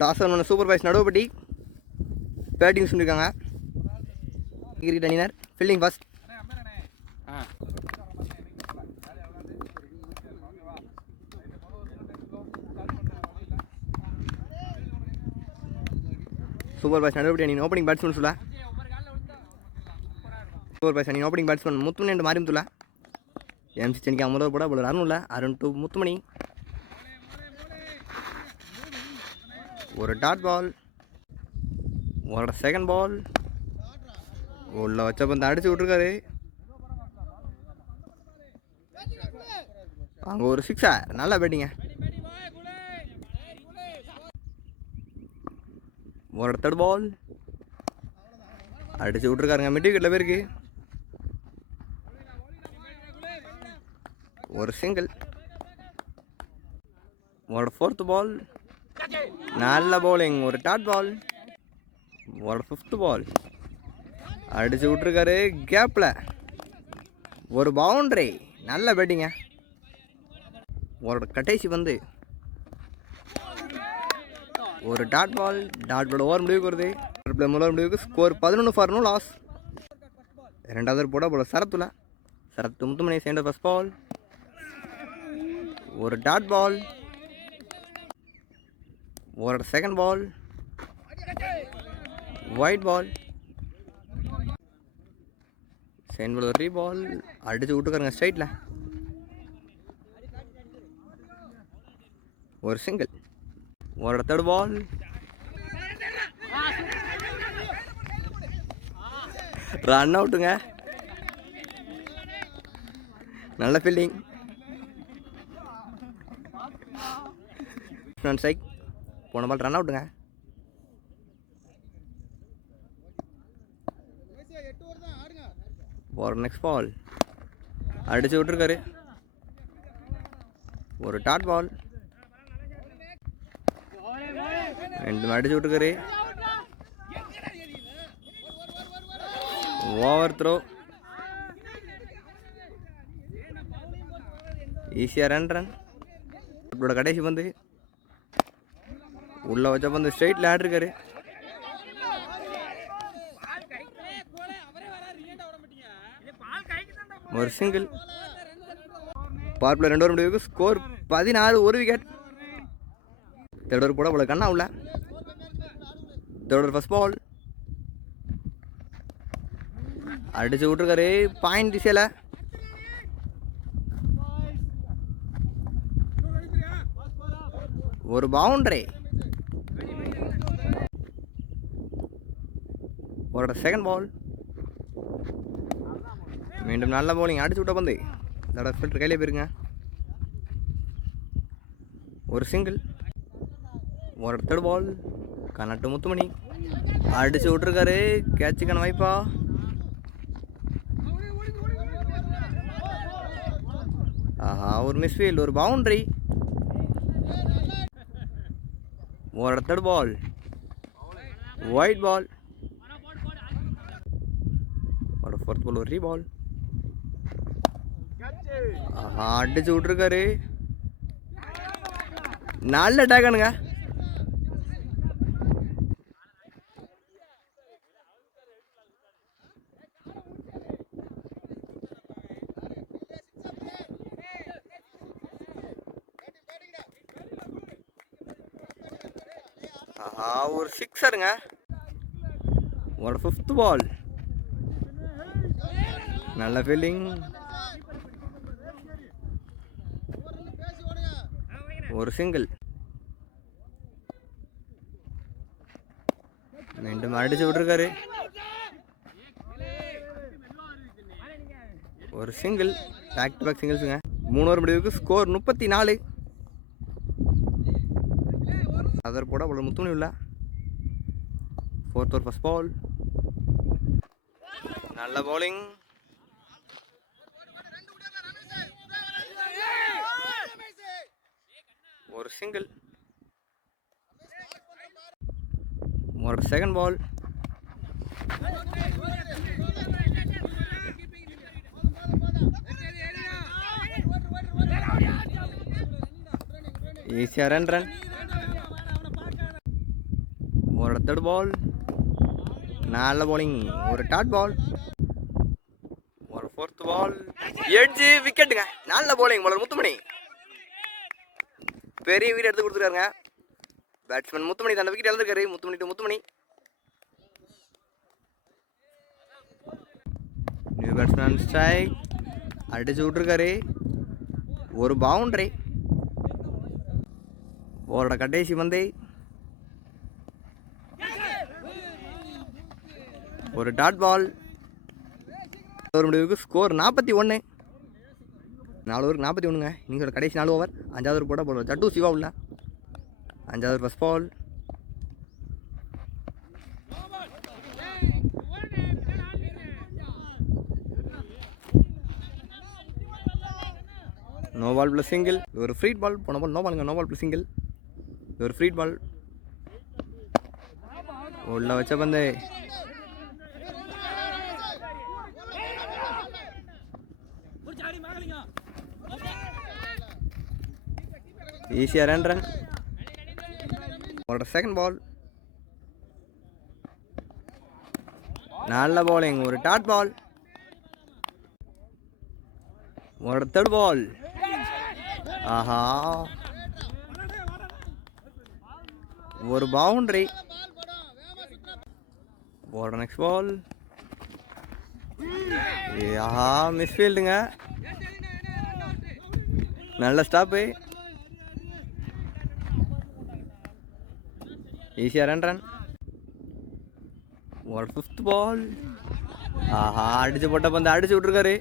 Toss ஒன்று super boys Naduvupatti batting சொல்லியிருக்காங்க. Cricket அணியினர் fielding first. Super boys Naduvupatti அணியின் ஓப்பனிங் பேட்ஸ்மேன் சொல்ல சூப்பர் பாய்ஸ் அணியின் ஓப்பனிங் பேட்ஸ்மேன் முத்துமணி என்று மாறிமுத்துள்ள எம்சி சென்னிக்கு 50 போட போல அருண் இல்லை. அருண் டு முத்துமணி. ஒரு டாட் பால். ஒரு செகண்ட் பால். உள்ள வச்ச பந்து அடிச்சு விட்டுருக்காரு. அங்கே ஒரு சிக்ஸர். நல்லா பேட்டிங்க. ஒரு தேர்ட் பால் அடிச்சு விட்டுருக்காருங்க. மிட் விக்கெட்டில் போயிருக்கு. ஒரு சிங்கிள். ஒரு ஃபோர்த் பால். நல்ல பவுலிங். ஒரு டாட் பால். ஒரு ஃபிஃப்த் பால் அடிச்சு விட்டுருக்காரு கேப்பில். ஒரு பவுண்டரி. நல்ல பேட்டிங்க. ஒரு கடைசி வந்து ஒரு dot ball. Dot ball over முடிவுக்கு வருது. முதல் முடிவுக்கு ஸ்கோர் 11 ஃபார் நோ லாஸ். ரெண்டாவது போட போல சரத்துல சரத்து முத்துமணி சேர்ந்த ஃபர்ஸ்ட் பால். ஒரு டாட் பால். ஒரு second ball. White ball. Second ball ஒரு ரீபால் அடிச்சு விட்டுக்காருங்க ஸ்ட்ரைட்டில். ஒரு சிங்கிள். ஒரு தேர்ட் பால். ரன் அவுட்டுங்க. நல்ல ஃபீல்டிங். ஸ்ட்ரைக். போன பால் ரன் அவுட்டுங்க. ஒரு நெக்ஸ்ட் பால் அடிச்சு விட்டுருக்காரு. ஒரு டாட் பால். ரெண்டு அடிச்சு விட்டுருக்காரு. Over throw. ஈஸியாக ரன். இப்போட கடைசி பந்து உள்ள வச்ச பந்து ஸ்ட்ரைட்டில் ஆடிருக்காரு. ஒரு சிங்கிள். பார்ப்பில் 2 ஓவர் முடிவுக்கு ஸ்கோர் 14. ஒரு விக்கெட். தேர்ட் ஓவர் போட போல கண்ணா உள்ள. தேர்ட் ஓவர் ஃபர்ஸ்ட் பால் அடிச்சு விட்டுருக்காரு பாயிண்ட் திசையில். ஒரு பவுண்டரி. ஒரு செகண்ட் பால். மீண்டும் நல்ல பவுலிங் அடிச்சு விட்ட பந்து இதோட ஃபில்டர் கையிலே போயிருங்க. ஒரு சிங்கிள். ஒரு தேர்ட் பால். கனட்டு முத்துமணி அடிச்சு விட்டுருக்காரு. கேட்சுக்கான வாய்ப்பா. ஆஹா ஒரு மிஸ்ஃபீல்ட். ஒரு பவுண்டரி. ஒரு தேர்ட் பால். White ball. ஒரு ஃபோர்த் பால். ஒரு ரீபால். ஆஹா அடிச்சு விட்டுருக்காரு. நல்ல டேக்கானுங்க. ஆஹா ஒரு சிக்ஸருங்க. ஒரு ஃபிஃப்த் பால். நல்ல ஃபீல்டிங். ஒரு சிங்கிள். மீண்டும் அடிச்சு விட்டுருக்காரு. ஒரு சிங்கிள். பேக் டு பேக் சிங்கிள்ஸுங்க. 3 ஓவர் முடிவுக்கு ஸ்கோர் 34. அதர் போட அவ்வளோ முத்துமணி உள்ள. Fourth over first ball. நல்ல பவுலிங். ஒரு சிங்கிள். ஒரு செகண்ட் பால். ஈஸியாக ரன். தேர்ட் பால். நல்ல bowling. ஒரு டாட் பால். ஒரு ஃபோர்த் பால். எட்ஜ் விக்கெட்டுங்க. நல்ல bowling பவுலர் முத்துமணி. பெரிய விக்கெட் எடுத்து கொடுத்துருக்காருங்க. பேட்ஸ்மேன் முத்துமணி தான் விக்கெட் இழந்திருக்காரு. Muthumani to Muthumani. New batsman strike அடிச்சு விட்டுருக்காரு. ஒரு பவுண்டரி. ஓரோட கடைசி பந்து. ஒரு டாட் பால். ஒரு முடிவுக்கு ஸ்கோர் 41. 4 ஓவருக்கு 41ங்க. நீங்கள் கடைசி 4 ஓவர். 5வது ஓவர் போட போடுவோம். ஜட்டு சிவா உள்ள 5வது over first ball. No ball plus single. ஒரு ஃப்ரீட் பால். போன பால் நோ பாலுங்க. No ball plus single. ஒரு ஃப்ரீட் பால். உள்ள வச்ச பந்து. ஈஸியா ரன். ஒரு செகண்ட் பால். நல்ல bowling. ஒரு டாட் பால். ஒரு தேர்ட் பால். ஆஹா, ஒரு பவுண்டரி. ஒரு நெக்ஸ்ட் பால். ஆஹா, மிஸ்ஃபீல்டுங்க. நல்ல ஸ்டாப்பு. ஈஸியா ரன். ஒரு ஃபிஃப்த் பால். ஆஹா, அடிச்சு போட்ட பந்து அடிச்சு விட்டுருக்காரு.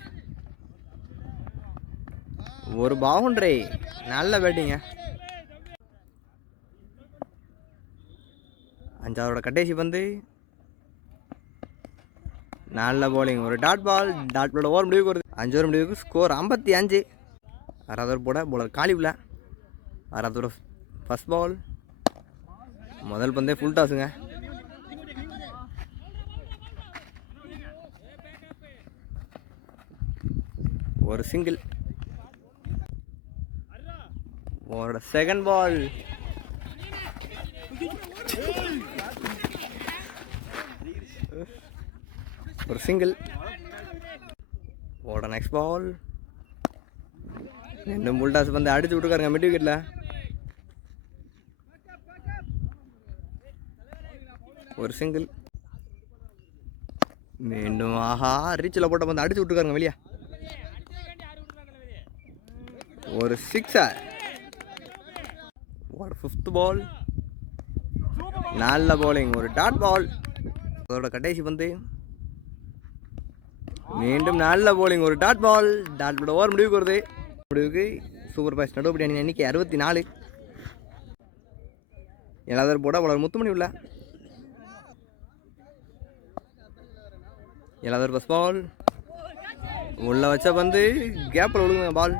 ஒரு பவுண்டரி. நல்ல பேட்டிங்க. 5வது கடைசி பந்து. நல்ல bowling. ஒரு டாட் பால். டாட் பாலோட ஓவர் முடிவுக்கு வருது. 5 ஓவர் முடிவுக்கு ஸ்கோர் 55. 6வது ஓவர் போட போலர் காலி உள்ள. 6வது ஓவர் ஃபர்ஸ்ட் பால். முதல் பந்தே ஃபுல் டாஸுங்க. ஒரு சிங்கிள். ஒரு செகண்ட் பால். ஒரு சிங்கிள். ஒரு நெக்ஸ்ட் பால். 2 ஃபுல் டாஸ் வந்து அடிச்சு விட்டுருக்காருங்க மிட் விக்கெட்ல. ஒரு சிங்கிள். மீண்டும் ஆஹா, ரீச்சில் போட்ட வந்து அடிச்சு விட்டுருக்காருங்க வெளியே. ஒரு சிக்ஸர். ஒரு ஃபிஃப்த் பால். நல்ல bowling. ஒரு டாட் பால். அதோட கடைசி பந்து. மீண்டும் நல்ல bowling. ஒரு dot ball. Dot ball over முடிவுக்கு வருது. முடிவுக்கு சூப்பர் பாய்ஸ் நடுவுபடி அணி எண்ணிக்கை 64. 7வது ஓவர் போட போலர் முத்துமணி உள்ள. 7வது ஓவர் ஃபர்ஸ்ட் பால். உள்ள வச்ச பந்து கேப்பில் விழுங்க பால்.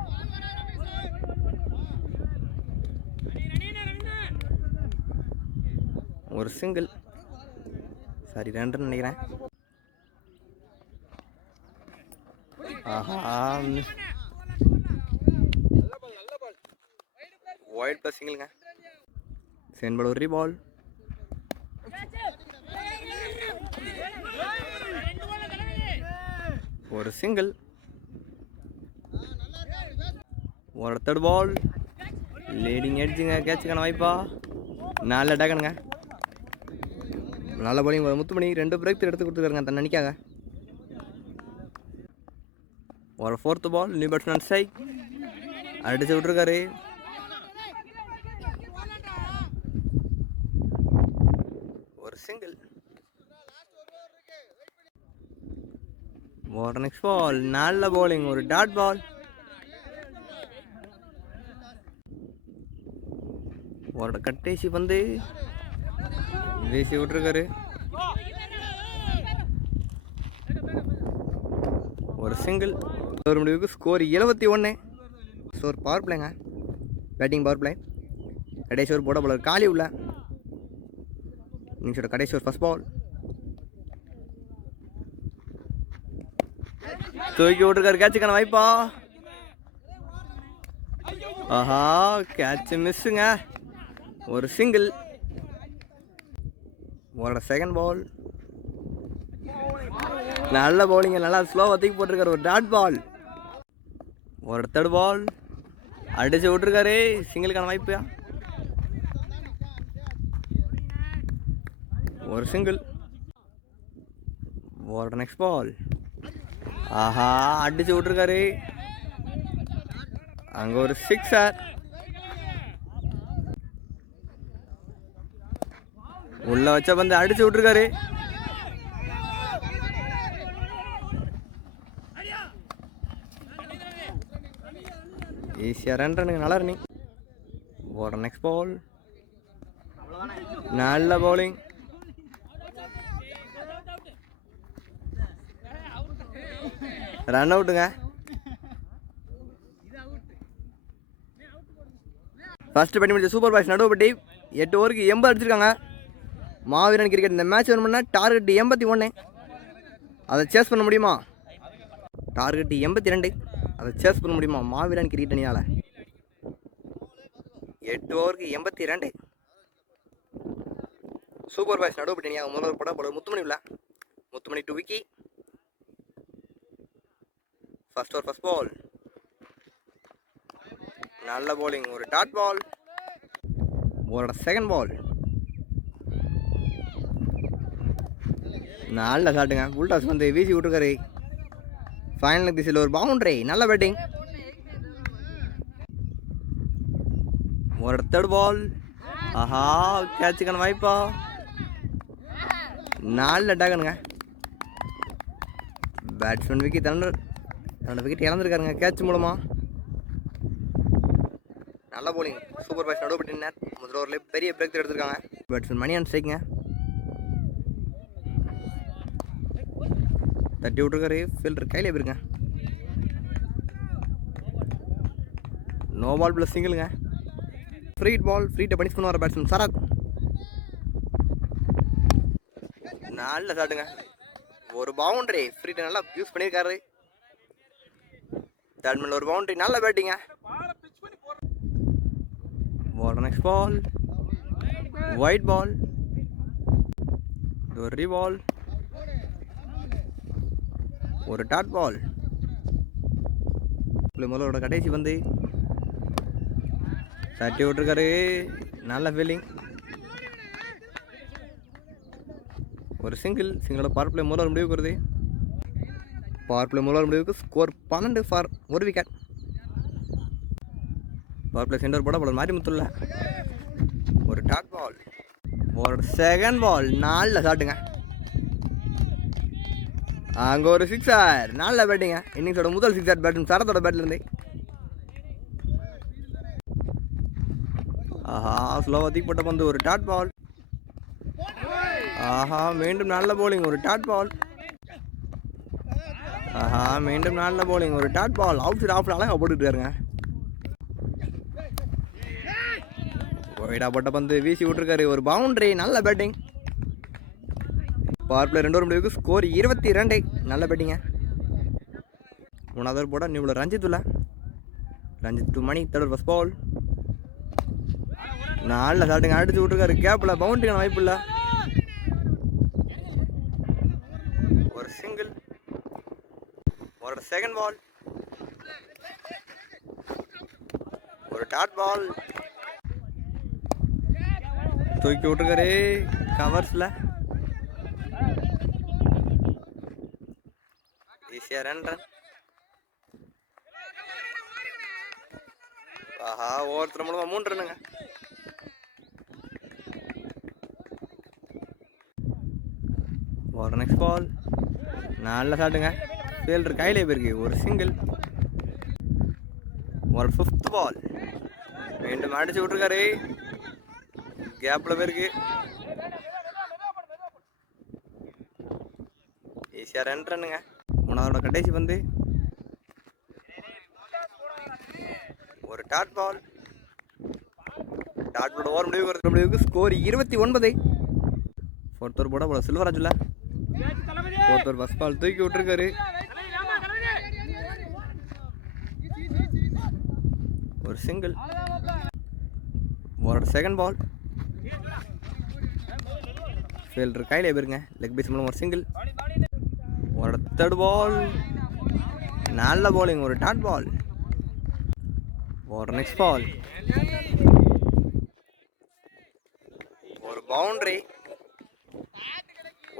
ஒரு சிங்கிள். சாரி, 2 நினைக்கிறேன். ஆஹா, ஒயிட் ப்ளஸ் சிங்கிள்ங்க. Second ball. ஒரு ரீபால். ஒரு சிங்கிள். ஒரு தேர்ட் பால். லீடிங் எட்ஜுங்க. கேட்சுக்கான வாய்ப்பா. நல்ல அட்டாக்கனுங்க. நல்ல bowling. முத்துமணி 2 பிரேக் எடுத்து கொடுத்துருக்காருங்க தன் அணிக்காக. ஒரு fourth ball. New batsman strike அடிச்சு விட்டுருக்காரு. ஒரு சிங்கிள். ஒரு நெக்ஸ்ட் பால். நல்ல bowling. ஒரு டாட் பால். ஒரு கடைசி பந்து வீசி விட்டுருக்காரு. ஒரு சிங்கிள். ஒரு முடிவுக்கு ஸ்கோர் 71. ஸ்கோர் பவர் பிளேங்க. Batting power play. கடைசி ஓவர் போட போலர் காலி உள்ள. இன்னிங்ஸோட கடைசி ஓவர் ஃபர்ஸ்ட் பால். தூக்கி விட்டுருக்காரு. கேட்சுக்கான வாய்ப்பா. ஆஹா, கேட்ச் மிஸ்ஸுங்க. ஒரு சிங்கிள். ஓவரோட second ball. நல்ல பவுலிங்க, நல்லா ஸ்லோவாக தூக்கி போட்டிருக்காரு. ஒரு டாட் பால். ஒரு தேர்ட் பால் அடிச்சு விட்டுருக்காரு. சிங்கிளுக்கான வாய்ப்பு. ஒரு சிங்கிள். ஒரு நெக்ஸ்ட் பால். ஆஹா, அடிச்சு விட்டுருக்காரு. அங்க ஒரு சிக்ஸர். உள்ள வச்ச பந்து அடிச்சு விட்டுருக்காரு. ஈஸியாக ரன்னுங்க, நல்லா ரன்னிங். ஒரு நெக்ஸ்ட் பால். நல்ல பவுலிங். ரன் அவுட்டுங்க. ஃபர்ஸ்ட் பண்ணி முடிச்ச சூப்பர் பாய்ஸ் நடுவுப்பட்டி 8 ஓவருக்கு 80 அடிச்சிருக்காங்க. மாவீரன் கிரிக்கெட் இந்த மேட்ச் வேணும்னா டார்கெட் 81. அதை சேஸ் பண்ண முடியுமா? டார்கெட் 82. அதை சேஸ் பண்ண முடியுமா மாவீரன் கிரிக்கெட் அணியால்? 8 ஓவருக்கு 82. சூப்பர் பாய்ஸ் நடுவுப்பட்டி அணியாக முதல்வர் போட போல முத்துமணி உள்ள. Muthumani to Vicky. First over first ball. நல்ல பவுலிங். ஒரு டாட் பால். ஓவரோட செகண்ட் பால். நல்ல ஷாட்டுங்க. உல்டாஸ் வந்து வீசி விட்டுருக்காரு. ஃபைனல் திசையில் ஒரு பவுண்டரி. நல்ல பேட்டிங். ஒரு தேர்ட் பால். ஆஹா, கேட்சுக்கான வாய்ப்பா. நல்ல அட்டாகனுங்க. பேட்ஸ்மேன் விக்கி தன்னோட விக்கெட் இழந்திருக்காருங்க கேட்ச் மூலமா. நல்ல போலிங். சூப்பர் பாய்ஸ் நடுவுப்பட்டினர் முதல் ஓவரில் பெரிய பிரேக் எடுத்திருக்காங்க. பேட்ஸ்மேன் மணி ஆன் ஸ்ட்ரைக்குங்க. தட்டி விட்டுருக்காரு. ஃபீல்டர் கையிலே போயிருங்க. நோ பால் ப்ளஸ் சிங்கிளுங்க. Free ball. ஃப்ரீட்டை பனிஷ் பண்ணுவார் பேட்ஸ்மேன் சரத். நல்ல ஷாட்டுங்க. ஒரு பவுண்டரி. ஃப்ரீட்டை நல்லா யூஸ் பண்ணியிருக்காரு. பேட்ஸ்மேன் ஒரு பவுண்டரி. நல்ல பேட்டிங்க. ஒரு நெக்ஸ்ட் பால். White ball. ஒரு ரீபால். ஒரு டாட் பால். முதலோட கடைசி வந்து தட்டி விட்டுருக்காரு. நல்ல ஃபீலிங். ஒரு சிங்கிள். சிங்கிளோட பவர் பிளே முதல்வர் முடிவுக்கு வருது. பவர் பிளே முதல்வர் முடிவுக்கு ஸ்கோர் 12 ஃபார் ஒரு விக்கெட். பவர் பிளே சென்டர் போட மாறி முத்துள்ள. ஒரு டாட் பால். ஒரு செகண்ட் பால். நல்ல ஷாட்டுங்க. அங்கே ஒரு சிக்ஸர். நல்ல பேட்டிங்க. இன்னிங்ஸோட முதல் சிக்ஸர் பேட்ஸ்மேன் சரத்தோட பேட்ல இருந்து. ஆஹா, ஸ்லோவாக தூக்கி போட்ட பந்து. ஒரு டாட் பால். ஆஹா, மீண்டும் நல்ல பவுலிங். ஒரு டாட் பால். ஆஹா, மீண்டும் நல்ல பவுலிங். ஒரு dot ball. Outside off அழகாக போட்டுக்கிட்டாருங்க. ஒயிடா போட்ட பந்து வீசி விட்டுருக்காரு. ஒரு பவுண்டரி. நல்ல பேட்டிங். பவர் பிளே 2 ஓவர் முடிவுக்கு ஸ்கோர் 22. நல்ல பேட்டிங்க. 3வது ஓவர் போட நியூல ரஞ்சித் உள்ள. Ranjith to Mani. Third first ball. நல்ல ஷாட்டுங்க. அடிச்சு விட்டுருக்காரு. கேப்பில் பவுண்டரிக்கான வாய்ப்பு இல்லை. ஒரு சிங்கிள். ஒரு செகண்ட் பால். ஒரு டாட் பால். தூக்கி விட்டுருக்காரு கவர்ஸில். ஈஸியாக ரன். ஆஹா, ஒவ்வொருத்தர் மூலமாக 3 ரன்னுங்க. ஒரு நெக்ஸ்ட் பால். நல்ல ஷாட்டுங்க. ஃபீல்டர் கையிலே போயிருக்கு. ஒரு சிங்கிள். ஒரு 5th பால். மீண்டும் அடிச்சு விட்டுருக்காரு. கேப்பில் போயிருக்கு. ஈஸியாக ரன்னுங்க. 3வது கடைசி வந்து ஒரு dot ball. Dot ball over முடிவுக்கு ஸ்கோர் 29. 4th ஓவர் போட போல செல்வராஜ் இல்லை. 4th ஓவர் ஃபர்ஸ்ட் பால் தூக்கி விட்டுருக்காரு. ஒரு சிங்கிள். ஒரு செகண்ட் பால். ஃபீல்டர் கையில் போயிருங்க. லெக் பீஸ் மூலம் ஒரு சிங்கிள். ஒரு தேர்ட் பால் நல்ல bowling, ஒரு டாட் பால். ஒரு நெக்ஸ்ட் பால் ஒரு பவுண்டரி,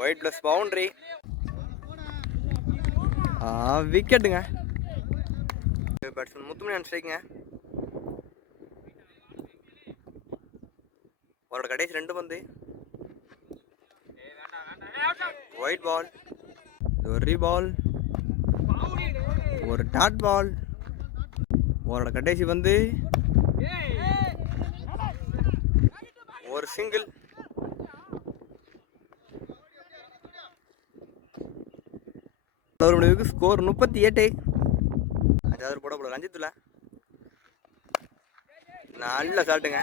ஒயிட் ப்ளஸ் பவுண்டரி, விக்கெட்டுங்க. பேட்ஸ்மேன் முத்துமணி ஸ்ட்ரைக்குங்க. அவரோட கடைசி 2 பந்து. ஒயிட் பால், ஒரு ரீபால், ஒரு டாட் பால். அவரோட கடைசி வந்து ஒரு சிங்கிள். ஸ்கோர் 38. 5வது போட போல ரஞ்சித்துல நல்ல சாட்டுங்க.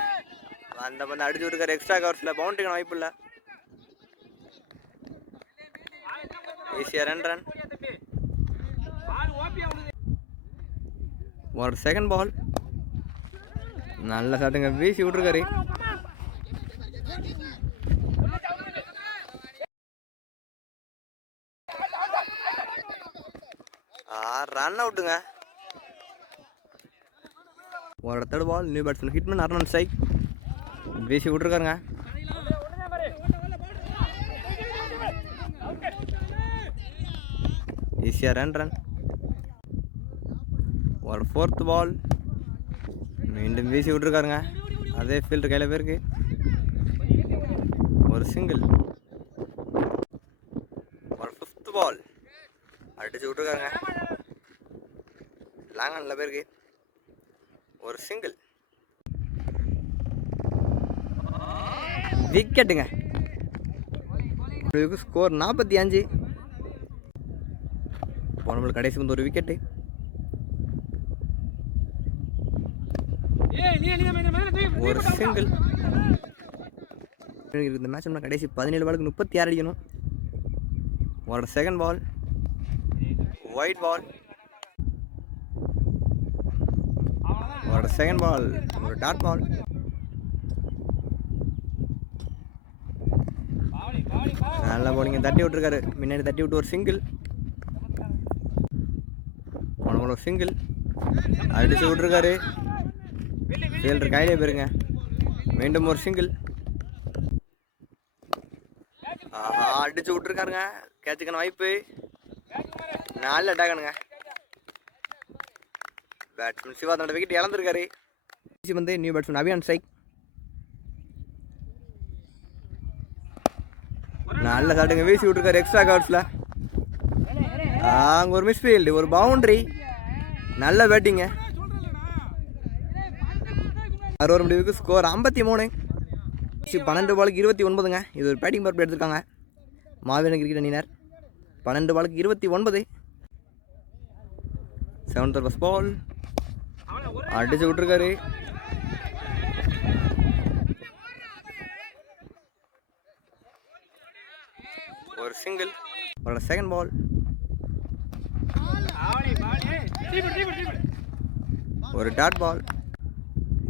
அந்த பந்து அடிச்சு விட்டுருக்காரு. எக்ஸ்ட்ரா கவர்ஸில் பவுண்டரிக்கான வாய்ப்பு இல்லை. ஈஸியாக ரன். ஒரு செகண்ட் பால் நல்ல சாட்டுங்க, வீசி விட்டுருக்காரு. ரன் அவுட்டுங்க. ஒரு third ball new batsman hitman Arnold strike, வீசி விட்டுருக்காருங்க. ஈஸியாக ரன். ஒரு ஃபோர்த் பால் மீண்டும் வீசி விட்டுருக்காருங்க. அதே ஃபீல்டர் கையில் போயிருக்கு. ஒரு சிங்கிள். ஒரு 5th பால் அடிச்சு விட்டுருக்காருங்க. லாங் ஆனில் போயிருக்கு. ஒரு சிங்கிள், விக்கெட்டுங்க. ஸ்கோர் 45. நம்மளுக்கு கடைசி வந்து ஒரு விக்கெட்டு. ஒரு சிங்கிள். இந்த மேட்ச் நம்ம கடைசி 17 பாலுக்கு 36 அடிக்கணும். ஒரு செகண்ட் பால் ஒயிட் பால், ஒரு செகண்ட் பால் ஒரு டாட் பால். நல்ல bowling தட்டி விட்டுருக்காரு. முன்னாடி தட்டி விட்டு ஒரு சிங்கிள். ஒரு சிங்கிள் அடிச்சு விட்டுருக்காரு. ஃபீல்டர் கையிலே போயிருங்க. மீண்டும் ஒரு சிங்கிள். அடிச்சு விட்டுருக்காருங்க. கேட்சுக்கான வாய்ப்பு. நல்ல அட்டாகனுங்க. பேட்ஸ்மேன் சிவா தன்னோட விக்கெட் இழந்திருக்காரு. வந்து நியூ பேட்ஸ்மேன் அபியான் ஸ்ட்ரைக், நல்ல சாட்டுங்க, வீசி விட்டுருக்காரு. எக்ஸ்ட்ரா கவர்ஸில் அங்கே ஒரு மிஸ்ஃபீல்டு, ஒரு பவுண்டரி. நல்ல பேட்டிங்க. 60 முடிவுக்கு ஸ்கோர் 53. 12 பாலுக்கு 29ங்க. இது ஒரு பேட்டிங் பர்ப் எடுத்திருக்காங்க மாவீரன் கிரிக்கெட் அணியினர். 12 பாலுக்கு 29. 7th ஃபர்ஸ்ட் பால் அடிச்சு விட்டுருக்காரு. ஒரு சிங்கிள். ஒரு செகண்ட் பால் ஒரு டாட் பால்,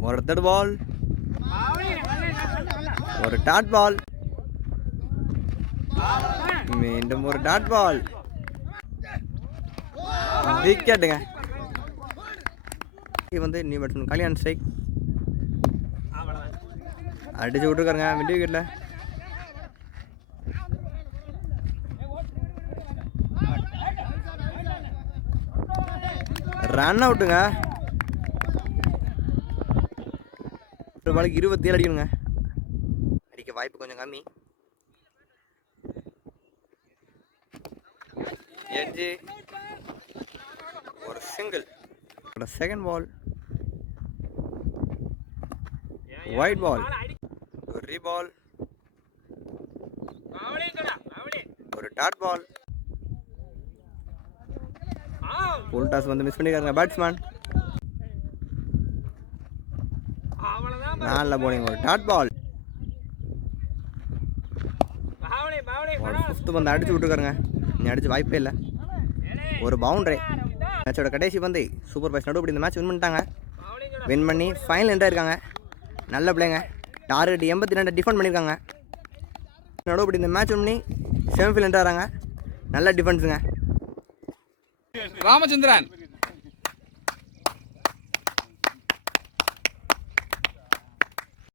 ஒரு தேர்ட் பால் ஒரு டாட் பால், மீண்டும் ஒரு டாட் பால், விக்கெட்டுங்க. இது வந்து நியூ பேட்ஸ்மேன் கல்யாண் ஸ்ட்ரைக் அடிச்சு விட்டுருக்காருங்க மிட் விக்கெட்டில். ரன் அவுட்டுங்க. ஒரு பாலுக்கு 27 அடிக்கணுங்க. அடிக்க வாய்ப்பு கொஞ்சம் கம்மி. எட்ஜு ஒரு single. Second ball white ball, ஒரு ரீபால், ஒரு டாட் பால். ஃபுல் டாஸ் வந்து மிஸ் பண்ணிருக்காங்க பேட்ஸ்மேன். நல்ல போலிங், ஒரு டாட் பால். ஒரு 5th பந்து அடிச்சு விட்டுருக்காருங்க. நீ அடிச்சு வாய்ப்பே இல்லை. ஒரு பவுண்டரி. மேட்சோட கடைசி பந்து சூப்பர் பைஸ் நடுப்படி இந்த மேட்ச் வின் பண்ணிட்டாங்க. வின் பண்ணி ஃபைனல் என்ட்ராக இருக்காங்க. நல்ல பிள்ளைங்க. டார்கெட் 82 டிஃபெண்ட் பண்ணியிருக்காங்க. நடுவுப்படி இந்த மேட்ச் பண்ணி செமிஃபைனல் வராங்க. நல்ல டிஃபென்ஸுங்க. ராமச்சந்திரன்